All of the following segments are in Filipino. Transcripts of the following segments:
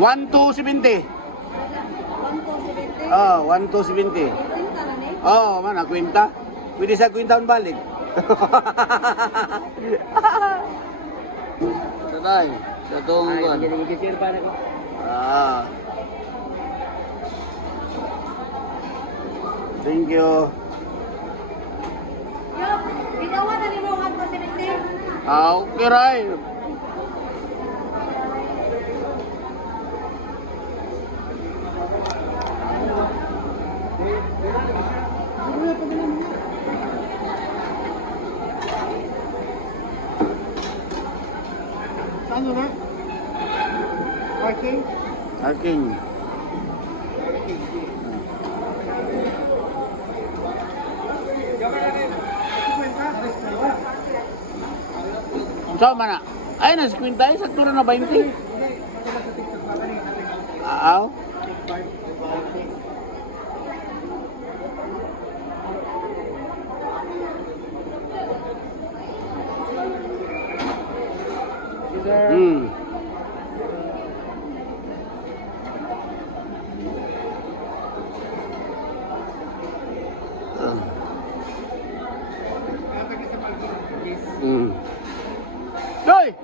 1,270. 1,270. Oh, 1,270. Kwenta na ni. Oh, mana kwenta. Pwede sa kwentaon balik. Tatay, sa tungguan. Ah. Thank you. Yo, ginawa na ni mo 1,270. Ah, okay, Ray. Saan yun na? Parking? Parking. Saan man na? Ay, nasa kwenta eh. Saktura na 20. Aaw. Hmm. Hmm. Hoy!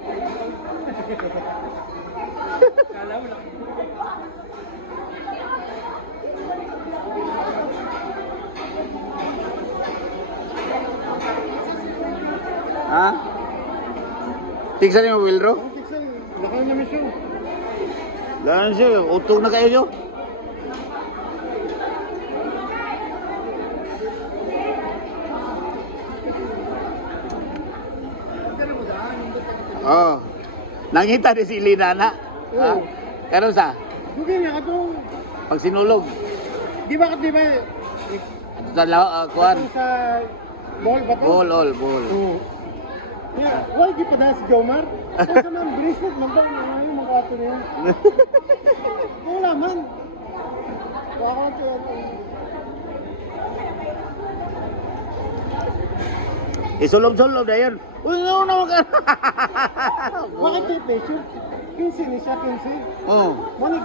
Ha? Tigsan niyo wheel ro? Lakay namin siya. Lan siya, utog na kayo siya. Oh. Nangita di si Lina. Ha? Kano sa? Bugay niya katong, Pag sinulog. di ba, Ito sa kuan. katong sa mall ba to? Bol. Oo. Yeah, wala di pa dahil si Jomar. Kung sa man, bracelet man daw, yung mga kato na yan. Wala man. Baka ko ito. Isulog-sulog na yun. Uy, no, ka. Bakit yung peso? 15 ni siya, 15. Oh, Money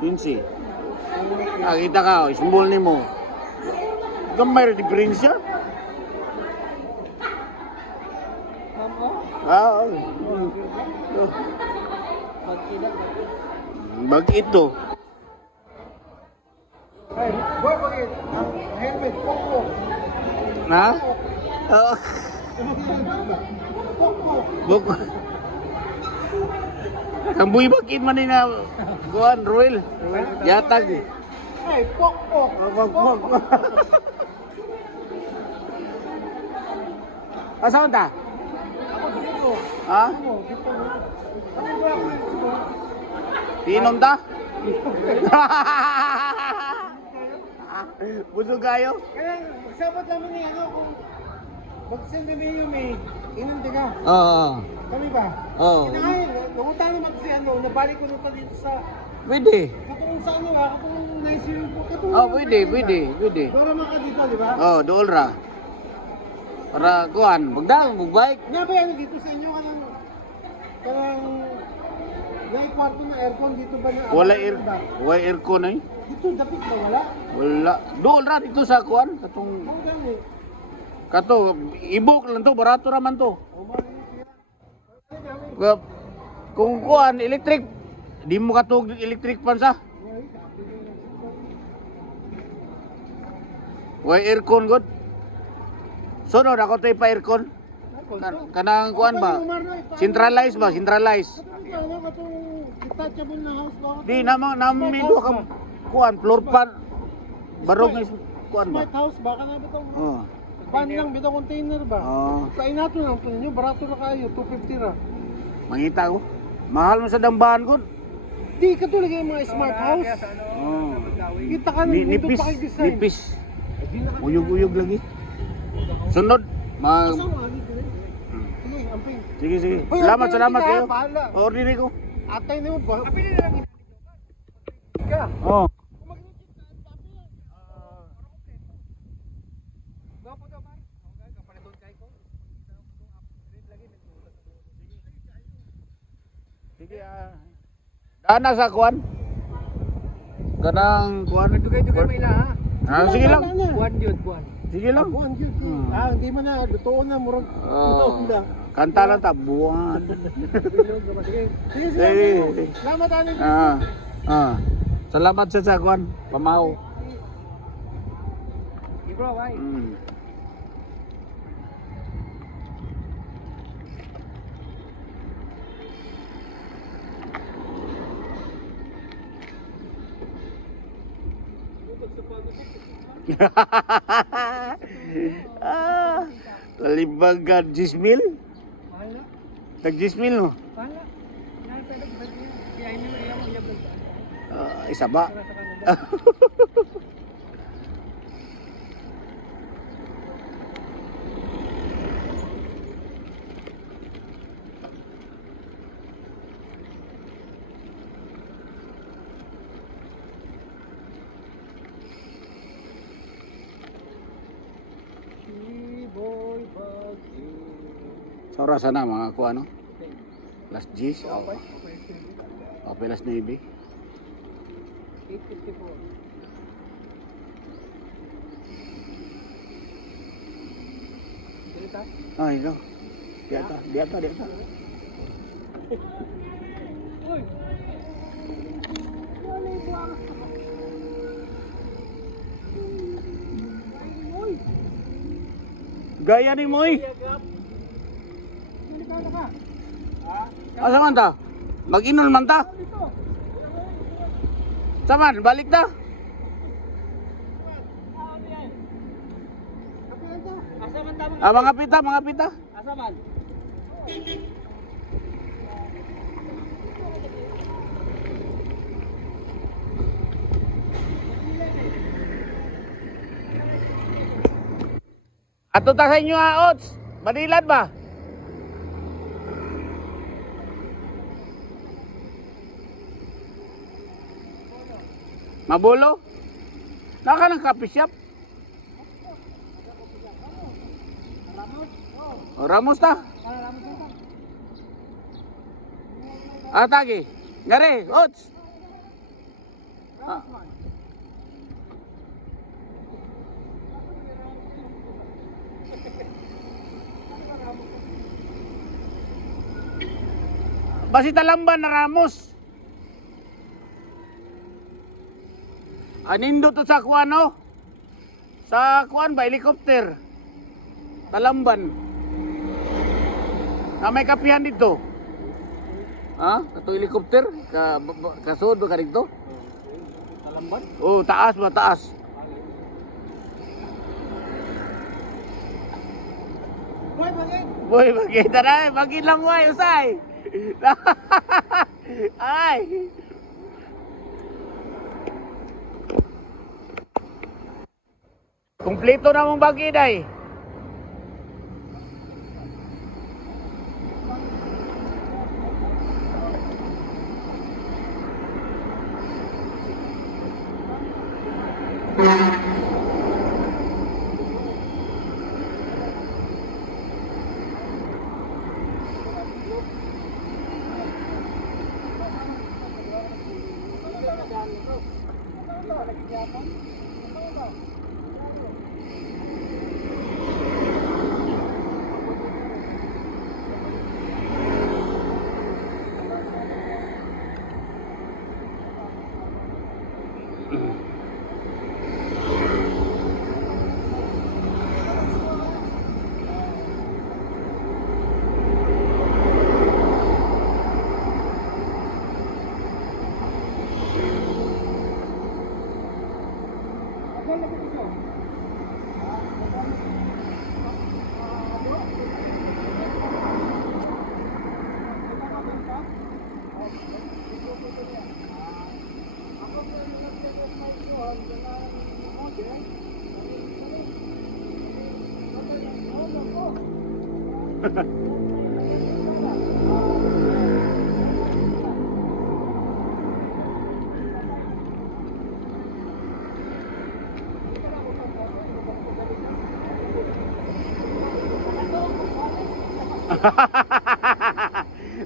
15. 15. Nakita ka, oh, ismbol ni mo. Gamay rin diferensya. Mama? Ah, oh. Bag ito. Ay, boy, bakit? Helmet, pokpo. Ha? Oo. Pokpo. Buk. Kambuy bakit man ni na kuan Roel. Yatag. Ay, pokpo. Bag. Asan ta? Ako dito. Ha? Ano, dito. Ano ba ako dito? Tinom ta? Busog kayo? Kaya, magsabat namin ni ano kung mag-send kami yung may inandi ka. Oo. Kami ba? Oo. Kinahain, nangunta naman kasi ano, nabalik ko na pa dito sa, Pwede. katong sa ano ha, katong naisip ko, katong... Oh, pwede. Dora man ka dito, di ba? Oh, dool ra. Para kuan, magdang, magbike. Nga ba yan dito sa inyo, kanang may kwarto na aircon dito ba na? Wala aircon eh. Dito, dapat ba wala? Wala. Dool ra dito sa kuan, katong Oo, gani. kato ibok lang to, barato raman to. O, mali siya. Ay, dami. Kung kuan electric, di mo katog electric pan sa. Ay, sabi ko na. Way aircon god. Sunod ako tay pa aircon. Kanang kuan ba? Centralized ba? Centralized. Katong detachable na house ba? Di namin do ka kuan floor pan. Barog na kuan ba? Smart house ba? Kana ba ito? Oh. Pan lang, bitaw container ba? Oh. Kain nato lang ito ninyo, barato na kayo, 250 ra. Mangita ko. Mahal mo sa dambahan ko. Di katulad yung mga smart house. Oh. Kita ka nang dito Nipis, pa kay design. nipis. Uyog-uyog lagi. Sunod. Kasama ka dito eh. Ano, amping. Sige. Uy, Salamat order kita, kayo. bahala. Order ko. Atay na yun ba? Kapili na lang ka. Oh. Sige Ana sa kuan. Kanang kuan. Dugay-dugay may laha. Ah, sige lang. Buwan yun, buwan. Sige lang. Buwan yun. Hindi mo na, lutoon na, murag. Oh, kanta lang ta buwan. Sige, sige. Sige. Salamat, Ani. Salamat sa kuan. Pamaw. Bro, why? Mm. Talibagan Jismil? Wala. Tag Jismil no? Wala. Yan, pero ba't yan? Kaya hindi mo ilang mag-vlog sa Isa ba? para sa Canada. Boy, Bagyo. Sa oras na mga kuan no? Last G's? Oo. Okay, last Navy. 8:54. Dirita? Ay, no. Diata. Uy! Gaya ni Moy. Asa man ta? Mag-inol man ta? Saman, balik ta? Asa man tama? Mga pita, mga pita. Asa man? Ato ta sa inyo Ots. Manilad ba? Mabulo? Naka ng coffee shop? Ramos ta? Tagi. Ngare, Ots. Ah. Basi Talamban na Ramos. Anindo to sa kuan no? Sa kuan ba helicopter? Talamban. Na may kapihan dito. Ha? Kato helicopter kasod ba ka dito? Talamban? Oh, taas ba taas? Boy, bagay! Boy, magkita na, magkita lang mo ay usay. Ay. Kumpleto na mong bagi day.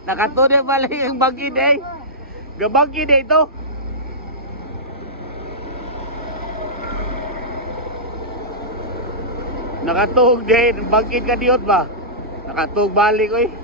Nakatune pala yung bagi day. Gabangki na ito. Nakatuog din. Bangkit ka diyot ba? Nakatuog balik ko eh.